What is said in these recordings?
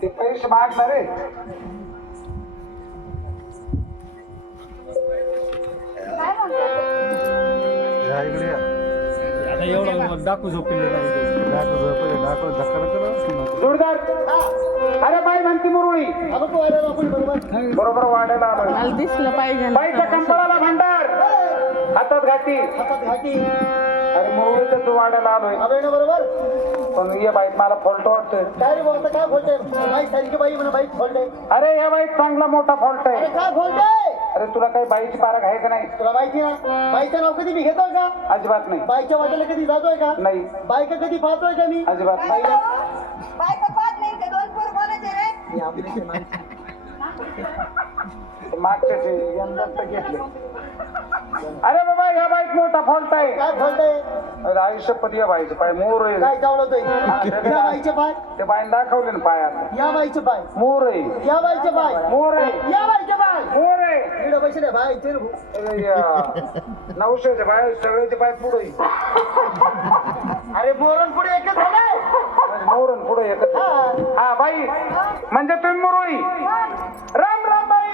ते पैसे मागणार रे. आता एवढं डाकू झोपले डाकू जोरदार. अरे बाई म्हणती मुरळी बरोबर वाढायला आलोय. मला दिसलं पाहिजे बाईच्या कंपळाला भांडार हातात घाटी. अरे मुरळीचं तू वाढायला आलोय बरोबर. पण ये बाईक मला फॉल्ट वाटतोय. काय रे बोलता, काय बोलतोय? बाईक सारखी बाई म्हणा, बाईक फोडले. अरे या बाईक चांगला मोठा फॉल्ट अरे आहे. काय बोलतोय? अरे तुला काही बाईची पारख आहे का नाही? तुला माहिती ना बाईचं नाव कधी मी घेतोय का? अजिबात नाही. बाईच्या वाटेला कधी जातोय का? नाही बाईक कधी पाहतोय का मी? अजिबात नाही. बायका पाहत नाही ते दोन पोर कोणाचे रे? हे आपले माणसं. मागच्या यंदाच तर घेतले. अरे बाबा या बाईक मोठा फॉल्ट आहे. काय बोलतोय? अरे आयुष्यपत या बाईचे पाय मोर आहे. काय चावलतोय? या बाईचे पाय, ते बाईने दाखवले ना पायात या बाईचे पाय, मोर आहे. या बाईचे पाय, मोर आहे. या बाईचे पाय. मोर आहे. इकडे बसले बाई ते अरे या नवशेचे पाय सगळ्याचे पाय पुढे. अरे मोरण पुढे एकच झाले. मोरण पुढे एकच. हा बाई म्हणजे तुम्ही मुरळी. राम राम बाई.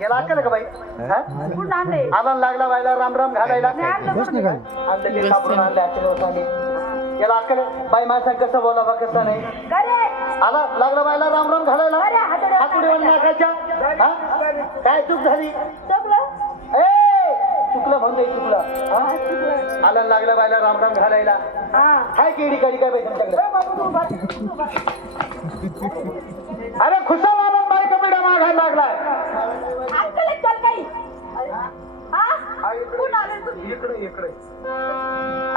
याला अक्कल का बाई? हा? कुठं आणले आला लागला बाईला राम राम घालायला. आणलं कुठं? आणलं ते सापडून आणले आजच्या दिवसाने. याला अक्कल आहे? बाई माणसाला कसं बोलावं कसं नाही. आला लागला बाईला राम राम घालायला. हातुडीवर नाकाच्या. हा? काय चूक झाली? ए चुकलं म्हणतोय चुकलं. हा? आला लागला बाईला राम राम घालायला. हाय केडी काडी काय बाई तुमच्याकडे? अरे खुशाल आनंद बाई कपिडा मागायला लागलाय. इकडे इकडे.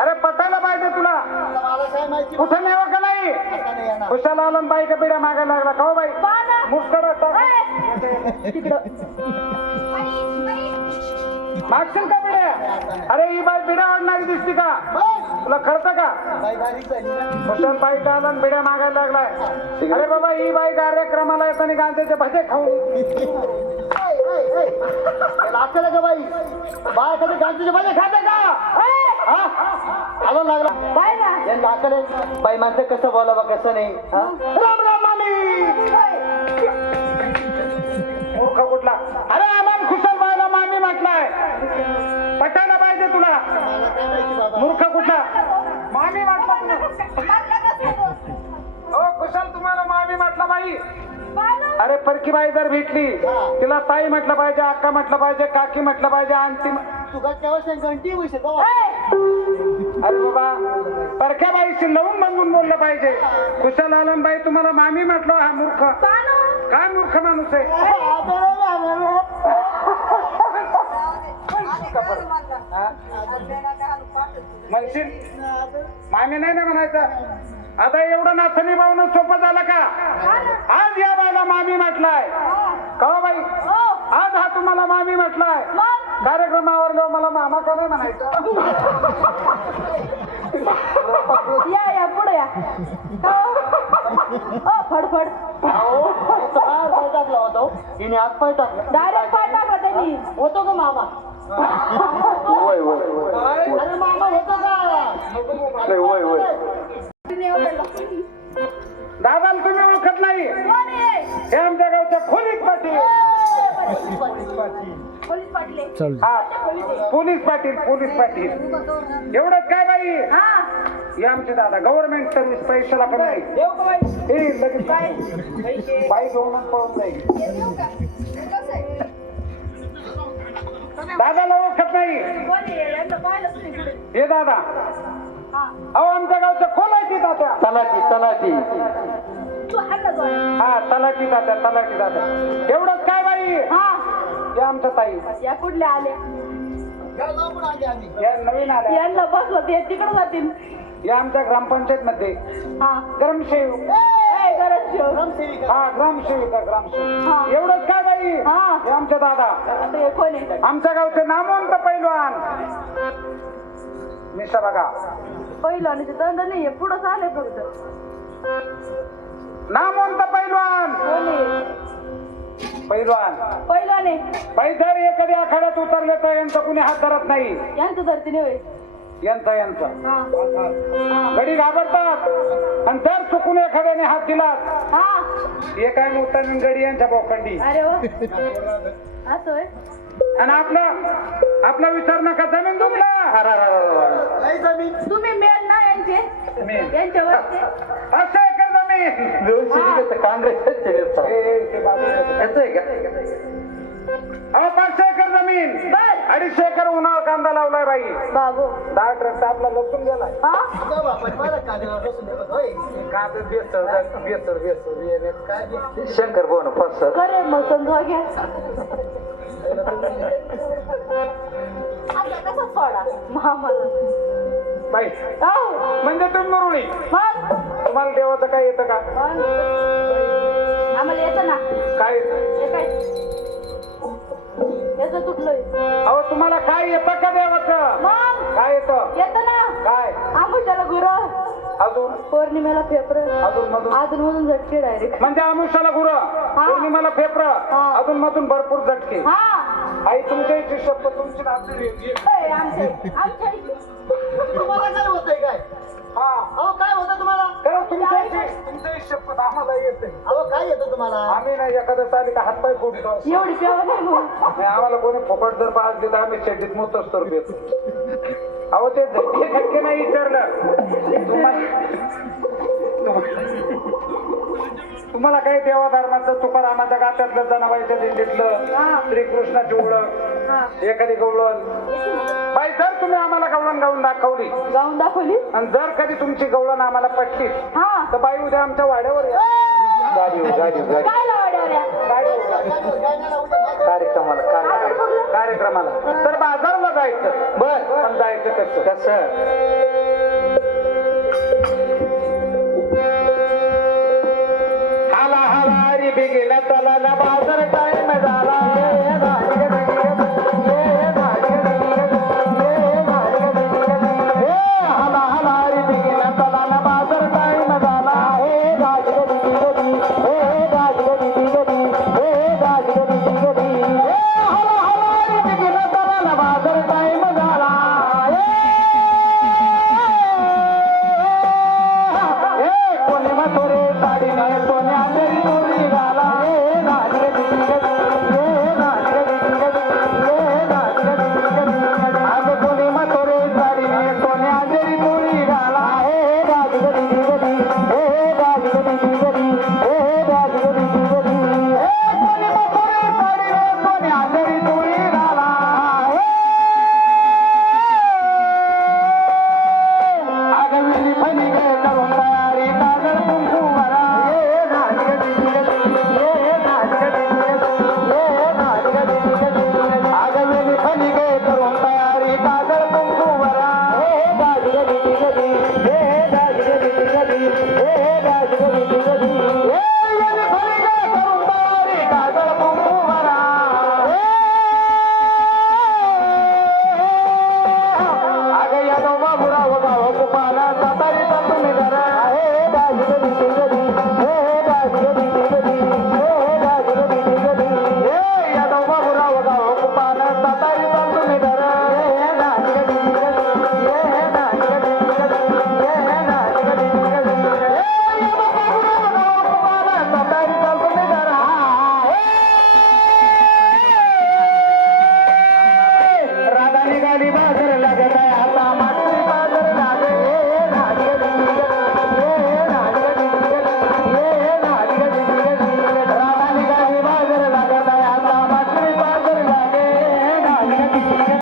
अरे पटायला पाहिजे तुला. मला काय माहिती? कुठं न्यावं का नाही? आता नाही येणार. खुशाल आनंद बाई कपिडा मागायला लागला. का हो बाई मुस्कड मागशील का बिड्या? अरे ही बाई बिड्या आणणारी दिसती का? तुला कळतं का? बाई बारीक झाली ना. खुशाल बाई आला बिड्या मागायला लागलाय. अरे बाबा ही बाई कार्यक्रमाला येताना गांधीचे भजे खाऊन. लागतं का बाई? बाय कधी गांधीचे भाजी खाते का? आला लागला काय ना यांना अक्कल आहे? बाई माणसं कसं बोलावं कसं नाही. हा? राम राम मामी. मूर्ख कुठला? अरे आम्हाला खुशाल बाईला मामी म्हटलाय. पटायला पाहिजे तुला. मला काय माहिती बाबा? मूर्ख कुठला? मामी म्हटला तुला. हो खुशाल तुम्हाला मामी म्हटला बाई. अरे परकी बाई जर भेटली तिला ताई म्हटलं पाहिजे, अक्का म्हटलं पाहिजे, काकी म्हटलं पाहिजे. आणि तुका केव्हा घंटी होऊ शकतो. अरे बाबा परक्या बाईशी लावून बांधून बोललं पाहिजे. खुशाल आलम बाई तुम्हाला मामी म्हटलं. हा मूर्ख. काय मूर्ख माणूस आहे. म्हणशील मामी नाही ना म्हणायचं. आता एवढं नाथनी भावनं सोपं झालं का? आज या बाईला मामी म्हटलाय. का बाई आज हा तुम्हाला मामी म्हटलाय. कार्यक्रमावर मला मामा का नाही म्हणायचं? या पुढे या फडफड पाय टाकला होता हिने हात पाय टाकला. डायरेक्ट पाय टाकला त्यांनी. होतो का मामा? वय वय अरे मामा होतो का? वय वय. दादा तुम्ही ओळखत नाही. हे आमच्या गावच्या खोलीत पाटील. हा पोलीस पाटील. पोलीस पाटील एवढंच काय बाई? हे आमचे दादा गव्हर्नमेंट सर्व्हिस पैशाला पण नाही. हे लगेच बाई घेऊन पळून जाईल. दादाला ओळखत नाही. हे दादा अहो आमच्या गावच्या खोलायची तात्या. तलाठी तलाठी. हा तलाठी तात्या. तलाठी तात्या एवढंच काय बाई? हे आमच्या ताई. या कुठल्या आल्या? या नवीन आल्या. यांना बसवत तिकडे जातील. या आमच्या ग्रामपंचायत मध्ये हा ग्रामसेवक. हा ग्रामसेविका. ग्रामसेवक एवढंच काय बाई? हे आमच्या दादा. आता हे कोण आहे? आमच्या गावचे नामवंत पैलवान. मिशा बघा पहिलं आणि दंड नाहीये पुढंच आले फक्त. नामवंत पैलवान. पैलवान पहिल्याने बाई जर एखाद्या आखाड्यात उतरले तर यांचा कुणी हात धरत नाही. यांचं धरती नाही. यांचा यांचा हा गडी घाबरतात आणि जर चुकून एखाद्याने हात दिला हा हे काय मोठा गडी यांच्या बोखंडी अरे वा असं होय आणि आपला विचार नका जमीन तुमला नाही जमीन तुम्ही मेन ना यांचे जमीन यांच्यावरचे 500 एकर जमीन काँग्रेसचे याचं आहे का? अहो 500 एकर जमीन बर 250 एकर उन्हाळ कांदा लावलाय बाई बाबू 10 ट्रक आपला लसून गेलाय शंकर बोन फस करे मग समजा घ्या आता कसा सोडा मामाला बाई हो म्हणजे तुम्ही मरुळी मग तुम्हाला देवाचं काय येतं का आम्हाला येतं ना काय येतं? हे काय याचं तुटलंय अहो तुम्हाला काय येतं का देवाचं मग काय येतं येतं ना काय आमुष्याला गुर अजून पौर्णिमेला फेपर अजून मधून अजून मधून झटके डायरेक्ट म्हणजे आमुष्याला गुर पौर्णिमाला फेपर हा. अजून मधून भरपूर झटके हा आई तुमच्या इथे शपथ तुमची नाचली होय, आमच्या इथे. तुम्हाला काय होतंय काय हा अहो काय होतं तुम्हाला कारण तुमच्या इथे शपथ आम्हाला येते अहो काय येतं तुम्हाला आम्ही नाही एखादं आली का हातपाय फोडतो एवढी पेवा नाही मग. नाही आम्हाला कोणी फुकट जर पाजली तर आम्ही शेतीत मोतच तर घेतो अहो ते झटके झटके नाही तुम्हाला काही देवा धर्माचं तुकारामाच्या गात्यातलं जनाबाईच्या दिंडीतलं श्रीकृष्णाची ओळख एखादी गवळण बाई जर तुम्ही आम्हाला गवळण गाऊन दाखवली गाऊन दाखवली आणि जर कधी तुमची गवळण आम्हाला पटली हा तर बाई उद्या आमच्या वाड्यावर या गाडी काय लावड्या कार्यक्रमाला तर बाजारला जायचं बर पण जायचं कसं हाला हाला रे बेगेला चला बाजार टाइम झाला हाला हाला रे बेगेला चला बाजार टाइम झाला बाबूराव गाव कुपाला सातारी तुम्ही जरा हे